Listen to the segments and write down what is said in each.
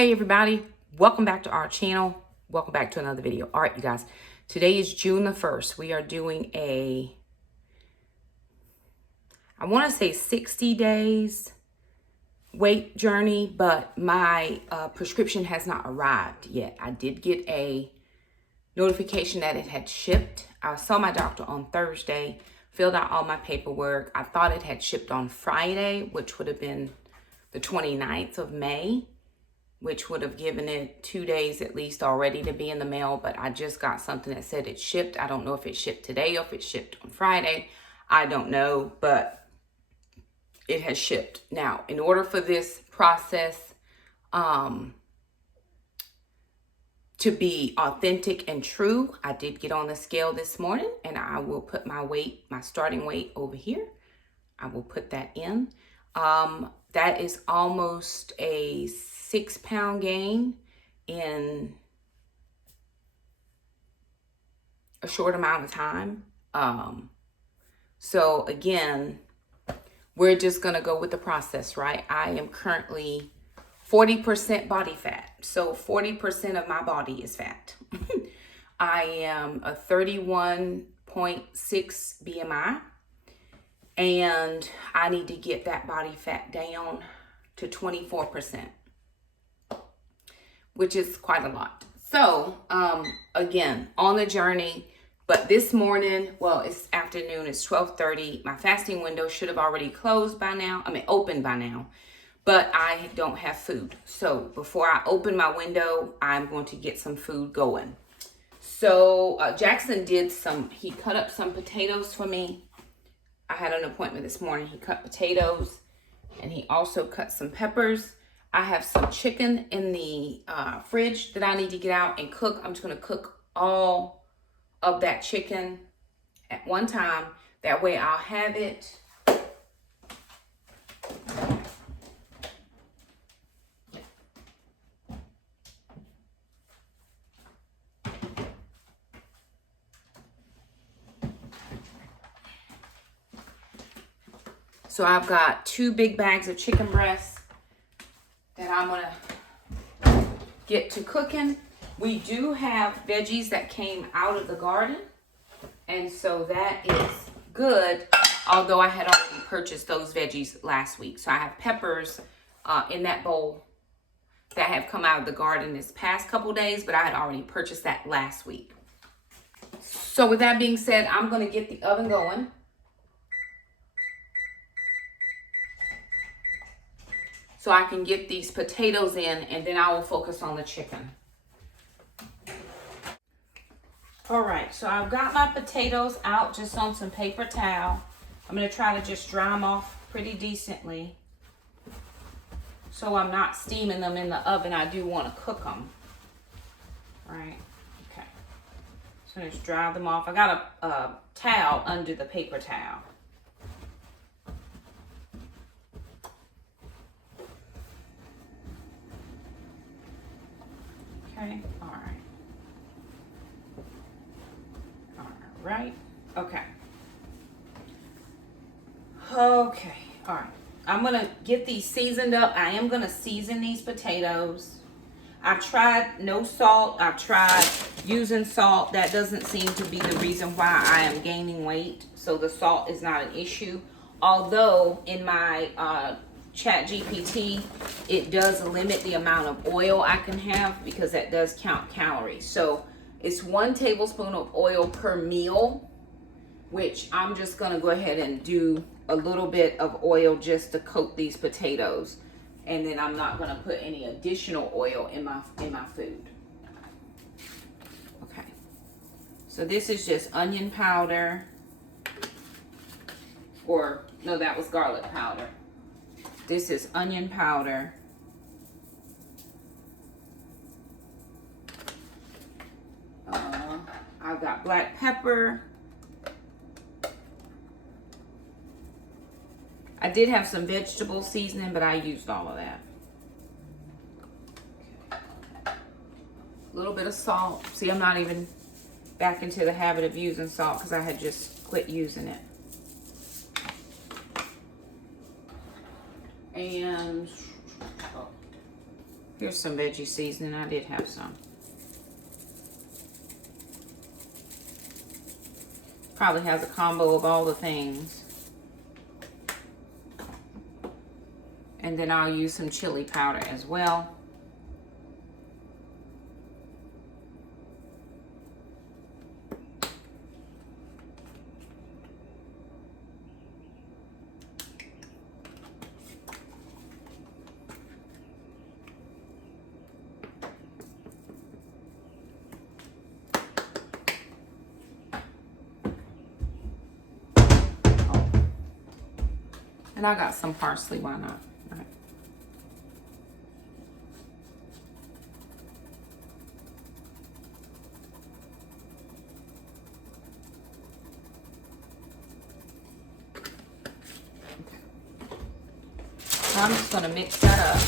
Hey everybody, welcome back to our channel. Welcome back to another video. All right, you guys, today is June the 1st. We are doing I want to say 60 days weight journey, but my prescription has not arrived yet. I did get a notification that it had shipped. I saw my doctor on Thursday, filled out all my paperwork. I thought it had shipped on Friday, which would have been the 29th of May. Which would have given it 2 days at least already to be in the mail, but I just got something that said it shipped. I don't know if it shipped today or if it shipped on Friday. I don't know, but it has shipped. Now, in order for this process to be authentic and true, I did get on the scale this morning, and I will put my weight, my starting weight over here. I will put that in. That is almost a 6-pound gain in a short amount of time. So again, we're just gonna go with the process, right? I am currently 40% body fat. So 40% of my body is fat. I am a 31.6 BMI. And I need to get that body fat down to 24%. Which is quite a lot. So, again, on the journey, but this morning, well, it's afternoon, it's 12:30. My fasting window should have already closed by now. Opened by now, but I don't have food. So before I open my window, I'm going to get some food going. So Jackson he cut up some potatoes for me. I had an appointment this morning. He cut potatoes and he also cut some peppers. I have some chicken in the fridge that I need to get out and cook. I'm just going to cook all of that chicken at one time. That way I'll have it. So I've got 2 big bags of chicken breasts that I'm gonna get to cooking. We do have veggies that came out of the garden, and so that is good, although I had already purchased those veggies last week. So I have peppers in that bowl that have come out of the garden this past couple days, but I had already purchased that last week. So with that being said, I'm gonna get the oven going. So I can get these potatoes in, and then I will focus on the chicken. All right, so I've got my potatoes out just on some paper towel. I'm gonna try to just dry them off pretty decently. So I'm not steaming them in the oven. I do wanna cook them. All right, okay. So just dry them off. I got a towel under the paper towel. Okay, all right, okay. Okay, all right. I'm gonna get these seasoned up. I am gonna season these potatoes. I've tried no salt. I've tried using salt. That doesn't seem to be the reason why I am gaining weight. So the salt is not an issue. Although in my ChatGPT, it does limit the amount of oil I can have because that does count calories. So it's 1 tablespoon of oil per meal, which I'm just gonna go ahead and do a little bit of oil just to coat these potatoes. And then I'm not gonna put any additional oil in my food. Okay, so this is just onion powder, or no, that was garlic powder. This is onion powder. I've got black pepper. I did have some vegetable seasoning, but I used all of that. A little bit of salt. See, I'm not even back into the habit of using salt because I had just quit using it. And Here's some veggie seasoning. I did have some. Probably has a combo of all the things. And then I'll use some chili powder as well. And I got some parsley, why not? All right. Okay. So I'm just going to mix that up.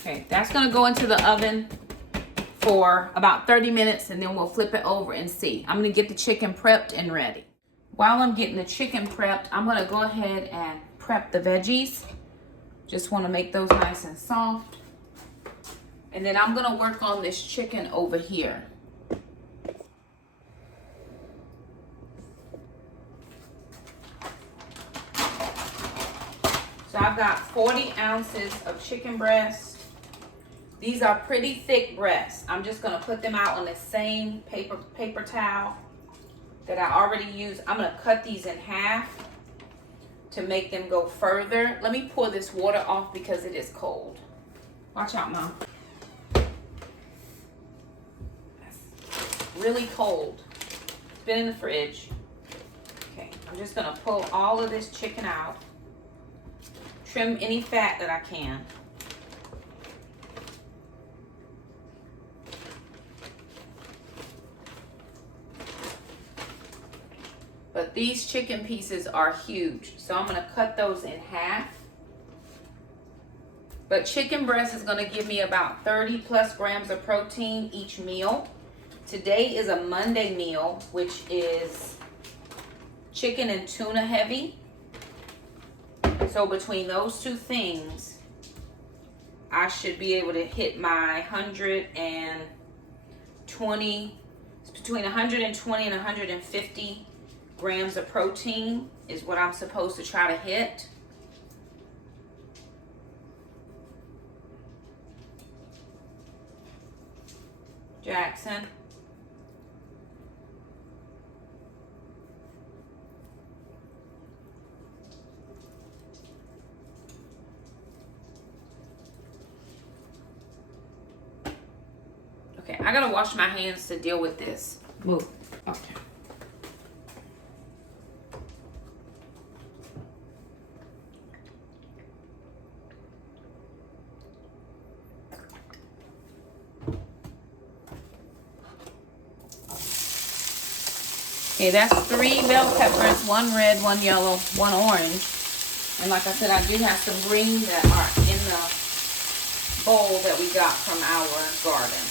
Okay, that's gonna go into the oven for about 30 minutes and then we'll flip it over and see. I'm gonna get the chicken prepped and ready. While I'm getting the chicken prepped, I'm gonna go ahead and prep the veggies. Just wanna make those nice and soft. And then I'm gonna work on this chicken over here. So I've got 40 ounces of chicken breast. These are pretty thick breasts. I'm just gonna put them out on the same paper towel that I already used. I'm gonna cut these in half to make them go further. Let me pour this water off because it is cold. Watch out, Mom. That's really cold. It's been in the fridge. Okay, I'm just gonna pull all of this chicken out. Trim any fat that I can. But these chicken pieces are huge, so I'm gonna cut those in half. But chicken breast is gonna give me about 30 plus grams of protein each meal. Today is a Monday meal, which is chicken and tuna heavy. So between those two things, I should be able to hit my 120, between 120 and 150 grams of protein is what I'm supposed to try to hit. Jackson. Okay, I gotta wash my hands to deal with this. Move. Okay. Okay, that's 3 bell peppers, 1 red, 1 yellow, 1 orange. And like I said, I do have some green that are in the bowl that we got from our garden.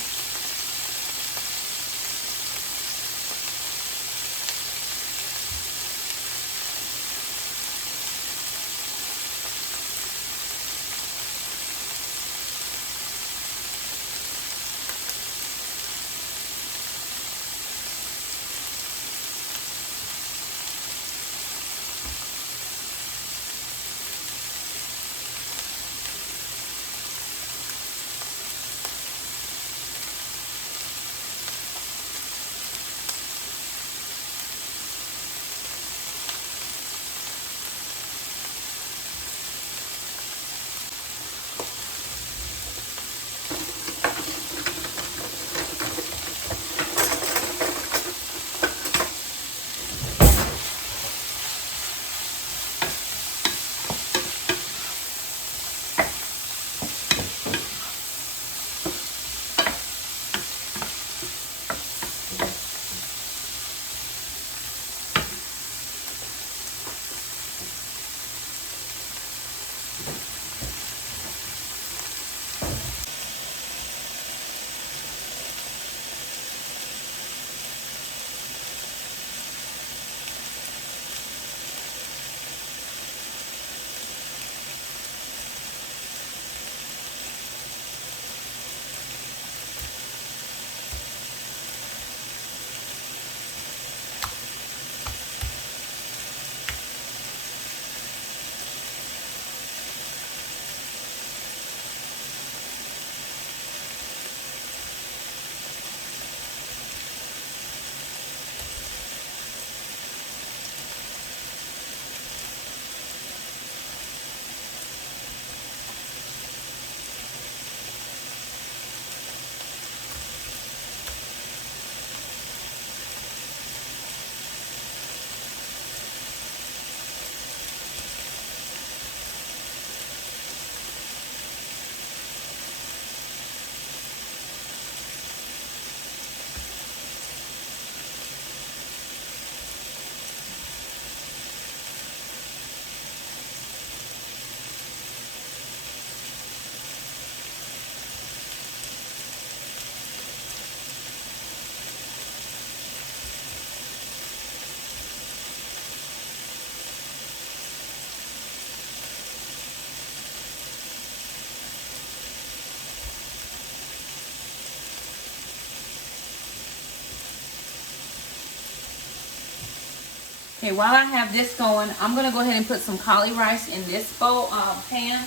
Okay, while I have this going, I'm going to go ahead and put some cauli rice in this bowl pan.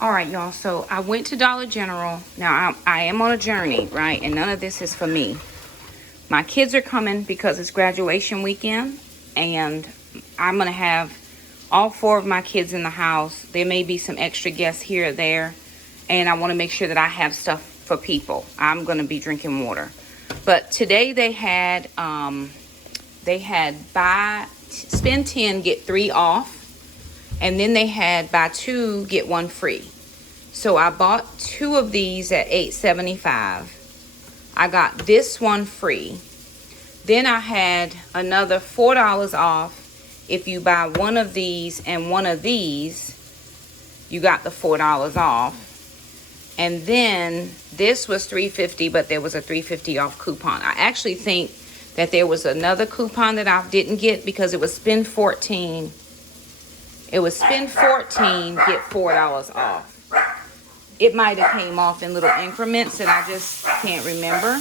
All right, y'all, so I went to Dollar General. Now, I am on a journey, right? And none of this is for me. My kids are coming because it's graduation weekend. And I'm going to have all 4 of my kids in the house. There may be some extra guests here or there. And I want to make sure that I have stuff for people. I'm going to be drinking water. But today they had spend 10, get 3 off. And then they had buy 2, get 1 free. So I bought 2 of these at $8.75. I got this one free. Then I had another $4 off. If you buy 1 of these and 1 of these, you got the $4 off. And then this was $3.50, but there was a $3.50 off coupon. I actually think that there was another coupon that I didn't get because it was spend 14. It was spend 14, get $4 off. It might have came off in little increments that I just can't remember.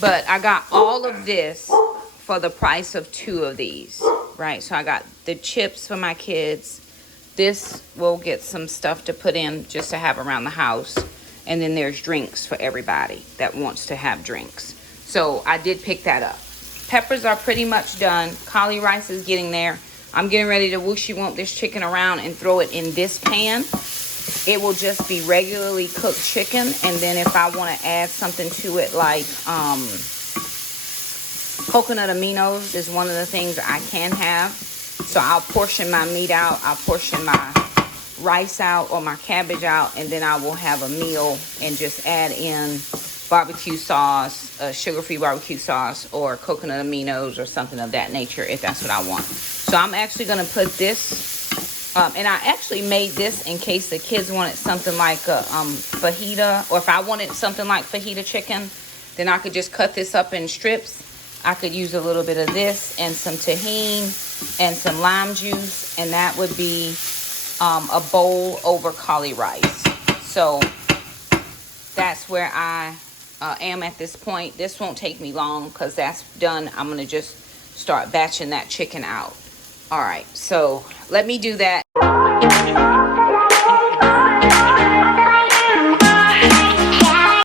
But I got all of this for the price of 2 of these, right? So I got the chips for my kids. This will get some stuff to put in just to have around the house. And then there's drinks for everybody that wants to have drinks. So I did pick that up. Peppers are pretty much done. Cauli rice is getting there. I'm getting ready to whooshy-womp this chicken around and throw it in this pan. It will just be regularly cooked chicken. And then if I want to add something to it like coconut aminos is one of the things I can have. So I'll portion my meat out. I'll portion my rice out or my cabbage out. And then I will have a meal and just add in barbecue sauce, sugar-free barbecue sauce, or coconut aminos or something of that nature if that's what I want. So I'm actually going to put this, and I actually made this in case the kids wanted something like a fajita, or if I wanted something like fajita chicken, then I could just cut this up in strips. I could use a little bit of this and some tahini and some lime juice, and that would be a bowl over cauli rice. So that's where I am at this point. This won't take me long because that's done. I'm going to just start batching that chicken out. All right, so let me do that.